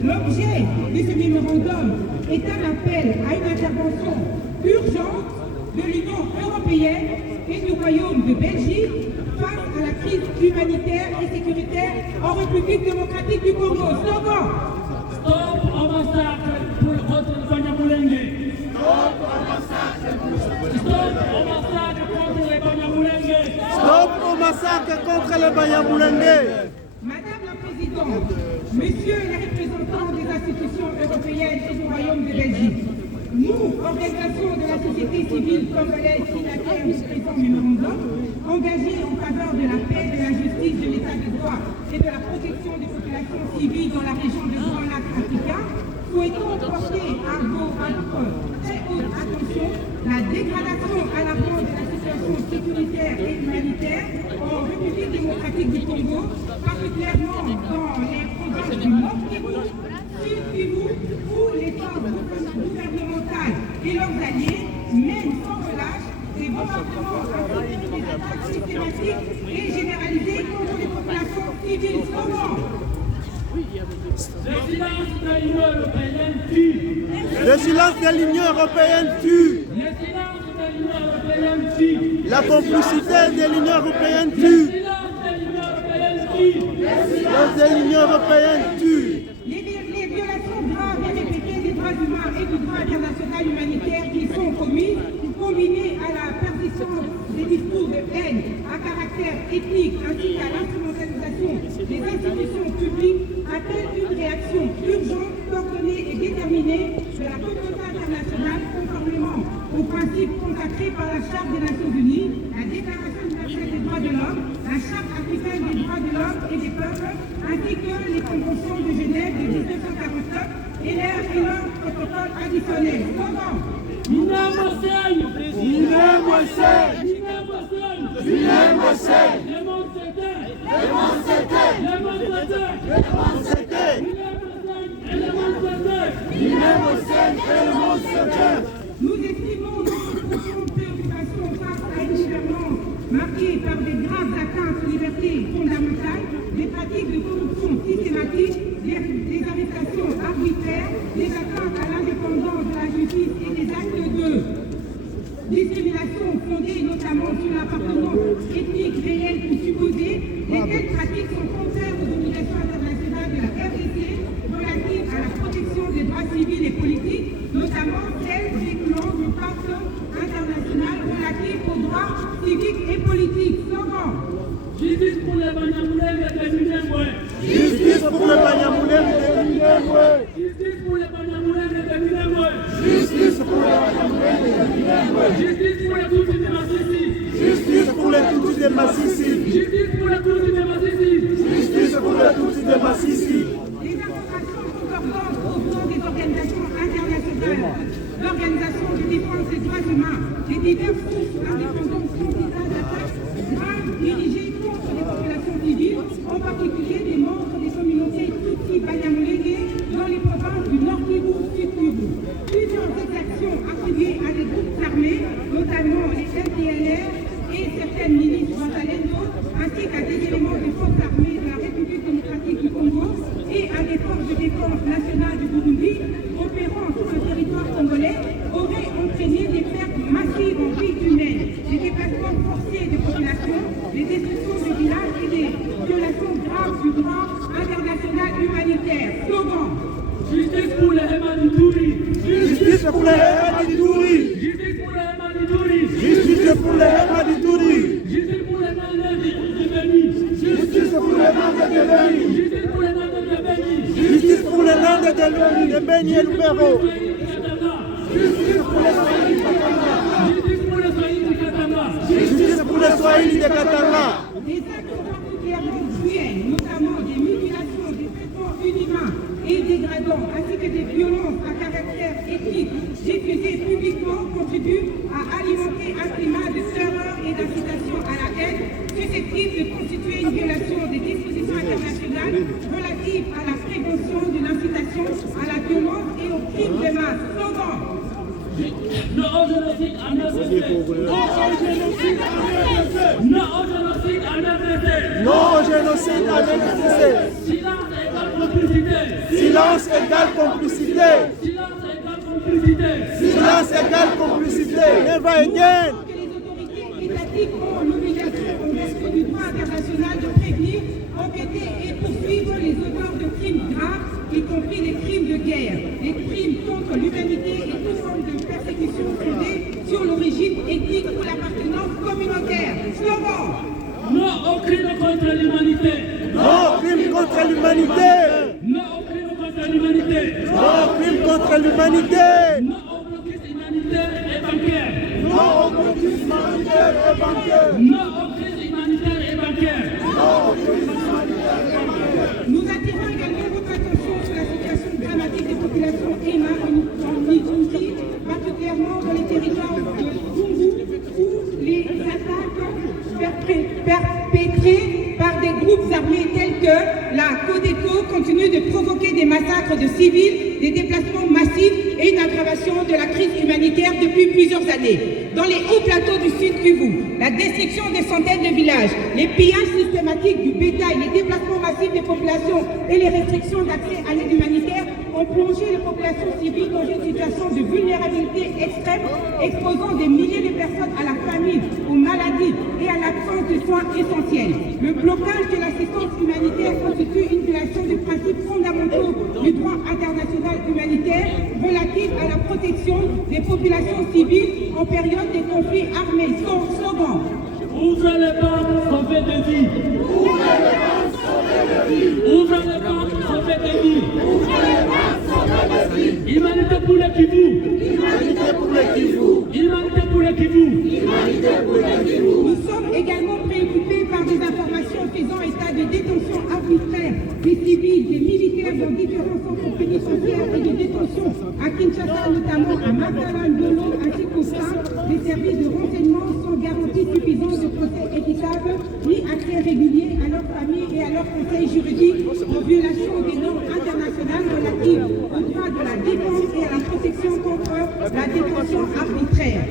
L'objet de ce mémorandum est un appel à une intervention urgente de l'Union européenne et du Royaume de Belgique face à la crise humanitaire et sécuritaire en République démocratique du Congo. Slogan: Stop au massacre contre les Banyamulenge. Stop au massacre contre les Banyamulenge. Madame la Présidente, Messieurs les représentants des institutions européennes et du Royaume de Belgique, nous, organisations de la société civile congolaise signataires du présent mémorandum, engagés en faveur de la paix, de la justice, de l'état de droit et de la protection des populations civiles dans la région du Grand Lac africain, souhaitons porter à votre très haute attention la dégradation à la fois de la situation sécuritaire et humanitaire en République démocratique du Congo, particulièrement dans les provinces du Nord Kivu, Sud Kivu, où les forces gouvernementales et leurs alliés mènent sans relâche des bombardements ainsi que des attaques systématiques et généralisées contre les populations civiles. Comment? Le silence de l'Union européenne tue. Le silence de l'Union européenne tue. Le silence de l'Union européenne tue. La complicité de l'Union européenne Le tue. silence de l'Union européenne tue. Le silence de l'Union européenne tue. Les violations graves et répétées des droits humains et du droit international humanitaire qui sont commises, combinées à la persistance des discours de haine à caractère ethnique ainsi qu'à l'instrumentalisation des institutions publiques, appellent une réaction urgente, coordonnée et déterminée de la communauté internationale conformément aux principes consacrés par la Charte des Nations Unies, la Déclaration universelle des droits de l'homme, la Charte africaine des droits de l'homme et des peuples, ainsi que les conventions de Genève de 1949 et leur protocole additionnel. Comment? Nous estimons notre profonde préoccupation face à une gouvernance marquée par des graves atteintes aux libertés fondamentales, des pratiques de corruption systématique, des arrestations arbitraires, des atteintes à l'indépendance de la justice et des actes de discrimination fondée notamment sur l'appartenance ethnique réelle ou supposée. Lesquelles pratiques sont contraires aux obligations internationales de la RDC relatives à la protection des droits civils et politiques, notamment celles découlant du pacte international relatif aux droits civiques et politiques. Slogan: Justice pour les Banyamulenge de Minembwe. Justice pour les Banyamulenge de Minembwe. Justice pour les Banyamulenge de Minembwe. Justice pour les Banyamulenge de Minembwe. Justice pour les Tutsis de Masisi. Justice pour les Tutsis de Masisi. Justice pour les Tutsis de Masisi. Justice pour les Tutsis de Masisi. Les informations concordantes au nom des organisations internationales, l'Organisation de défense des droits humains, les diverses sources indépendantes candidats d'attaque graves dirigées contre les populations civiles, en particulier des membres des communautés Tutsi Banyamulenge dans les provinces du Nord Kivu, Sud Kivu. Plusieurs exactions attribuées à des groupes armés, notamment les FDLR et certaines milices Wazalendo, ainsi qu'à des éléments des forces armées de la République démocratique du Congo et à des forces de défense nationales du Burundi, opérant sur le territoire congolais, auraient entraîné des pertes massives en vies humaines, des des destructions de villages et des violations graves du droit international humanitaire. Slogan. Justice pour les Hémani-Touri. Justice pour les Hémani-Touri. Justice pour les Hémani-Touri. Justice pour les Hémani-Touri. Justice pour les Nandés de Béni. Justice pour les Nandés de Béni. Justice pour les Nandés de Béni. Justice pour les Nandés de Béni et Lubero. Justice pour les Swahili de Katanga. Justice pour les Swahili de Katanga. Des actes particulièrement cruels, notamment des mutilations, des traitements inhumains et dégradants, ainsi que des violences à caractère ethnique diffusées publiquement contribuent à alimenter un climat de terreur et d'incitation à la haine susceptible de constituer une violation des dispositions internationales relatives à la prévention de l'incitation à la violence et aux crimes de masse. Slogan. No au génocide en RDC. No au génocide en RDC. Non au génocide en RDC. Silence égale complicité. Silence égale complicité. Silence égale complicité. Silence égale complicité. Never again. Que les autorités étatiques ont l'obligation, au vertu du droit international, de prévenir, enquêter et poursuivre les auteurs de crimes graves, y compris les crimes de guerre, les crimes contre l'humanité et toute forme de persécution fondée sur l'origine ethnique ou l'appartenance communautaire. Slogan. Non au crime contre l'humanité. Non au crime contre l'humanité. Non au crime contre l'humanité. Non au crime contre l'humanité. Non au blocus humanitaire et bancaire. Non au blocus humanitaire et bancaire. Non aux crises humanitaires et bancaires. Nous attirons également votre attention sur la situation dramatique des populations Hema en Ituri, particulièrement dans les territoires de Gungu, où les attaques perpétrées par des groupes armés tels que la Codeco continuent de provoquer des massacres de civils, des déplacements massifs et une aggravation de la crise humanitaire depuis plusieurs années. Dans les hauts plateaux du Sud Kivu, la destruction des centaines de villages, les pillages systématiques du bétail, les déplacements massifs des populations et les restrictions d'accès à l'aide humanitaire ont plongé les populations civiles dans une situation de vulnérabilité extrême, exposant des milliers de personnes à la famine, aux maladies et à l'absence de soins essentiels. Le blocage de l'assistance humanitaire constitue une violation des principes fondamentaux du droit international humanitaire relatif à la protection des populations civiles en période de conflits armés. Son slogan. Ouvrez les banques, sauvez des vies. Ouvrez les banques, sauvez des vies. Ouvrez les banques, sauvez des vies. Ouvrez les banques, sauvez des vies. Humanité pour les Kivu. Humanité pour les Kivu. Humanité pour les Kivu. Humanité pour les Kivu. Nous sommes également préoccupés par des informations faisant état de détention arbitraire des civils, des militaires dans différents centres pénitentiaires et de détention à Kinshasa, notamment à Makala, Ndolo, ainsi qu'au sein des services de renseignement sans garantie suffisante de procès équitable ni accès régulier à leurs familles et à leurs conseils juridiques en violation des normes internationales relatives au droit de la défense et à la protection contre la détention arbitraire.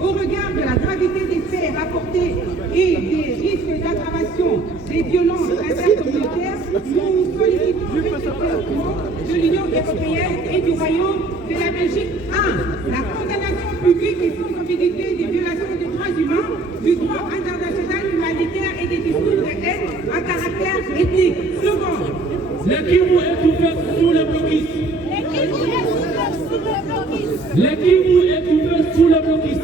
Au regard de la gravité des faits rapportés et des risques d'aggravation des violences intercommunautaires, nous sollicitons le soutien de l'Union européenne et du Royaume de la Belgique. 1. La condamnation publique et sans ambiguïté des violations des droits humains, du droit international humanitaire et des discours de haine à caractère ethnique. Second. Les Kivu est ouvert sous le blocus. Les Kivu est ouvert sous le blocus.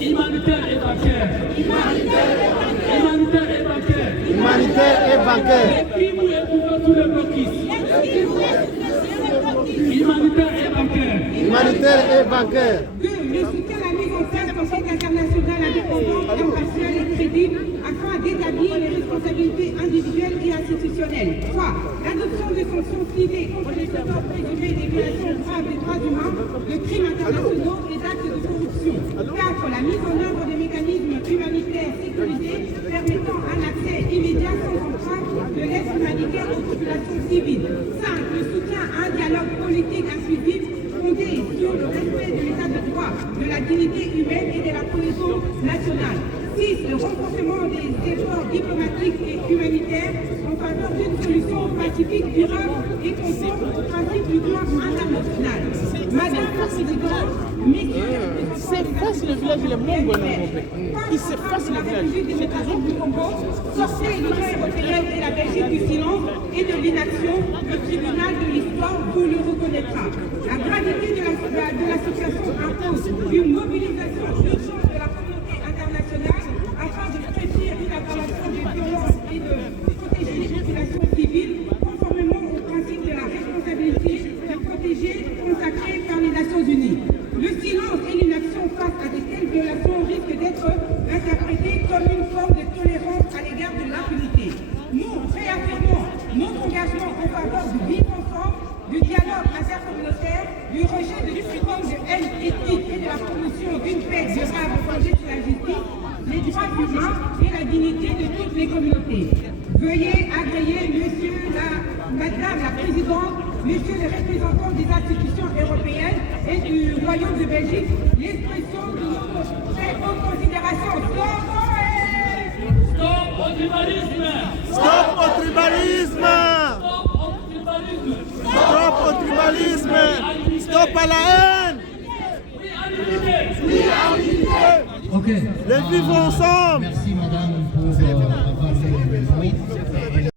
Humanitaire et bancaire. Humanitaire et bancaire. Humanitaire et bancaire. Les Kivu est ouvert sous le blocus. Humanitaire et bancaire. Humanitaire et bancaire. 2. Le soutien à la mise en place d'enquêtes internationales indépendantes, impartiales et crédibles afin d'établir les responsabilités individuelles et institutionnelles. 3. L'adoption de sanctions ciblées contre les auteurs présumés des violations graves des droits humains, de crimes internationaux et d'actes de corruption. 4. La mise en œuvre des mécanismes humanitaires sécurisés permettant un accès immédiat sans entrave de l'aide humanitaire aux populations civiles. 5. Le soutien à un dialogue politique inclusif fondé sur le respect de l'état de droit, de la dignité humaine et de la cohésion nationale. 6. Le renforcement des efforts diplomatiques et humanitaires en faveur d'une solution pacifique, durable et conforme aux principes du droit international. Madame la Présidente, messieurs, s'efface le village, il est mongo, il s'efface le village. du Congo, sortez l'Union européenne et la Belgique du silence et de l'inaction. Le tribunal de l'histoire vous le reconnaîtra. La gravité de la situation impose une mobilisation urgente de la communauté internationale afin de prévenir une aggravation des violences et de protéger les populations civiles conformément au principe de la responsabilité de protéger consacré par les Nations Unies. Le silence et l'inaction face à de telles violations risquent d'être interprétés comme une forme de tolérance à l'égard de l'impunité. Nous réaffirmons notre engagement en faveur du vivre ensemble, du dialogue intercommunautaire, du rejet de toute forme de haine ethnique et de la promotion d'une paix durable fondée sur la justice, les droits humains et la dignité de toutes les communautés. Veuillez agréer, Madame la Présidente, Messieurs les représentants des institutions européennes et du Royaume de Belgique, l'expression de notre très haute considération. Stop au tribalisme! Stop au tribalisme! Stop au tribalisme! Stop à la haine! Oui à l'unité! Ok. Les vivre ensemble! Merci madame.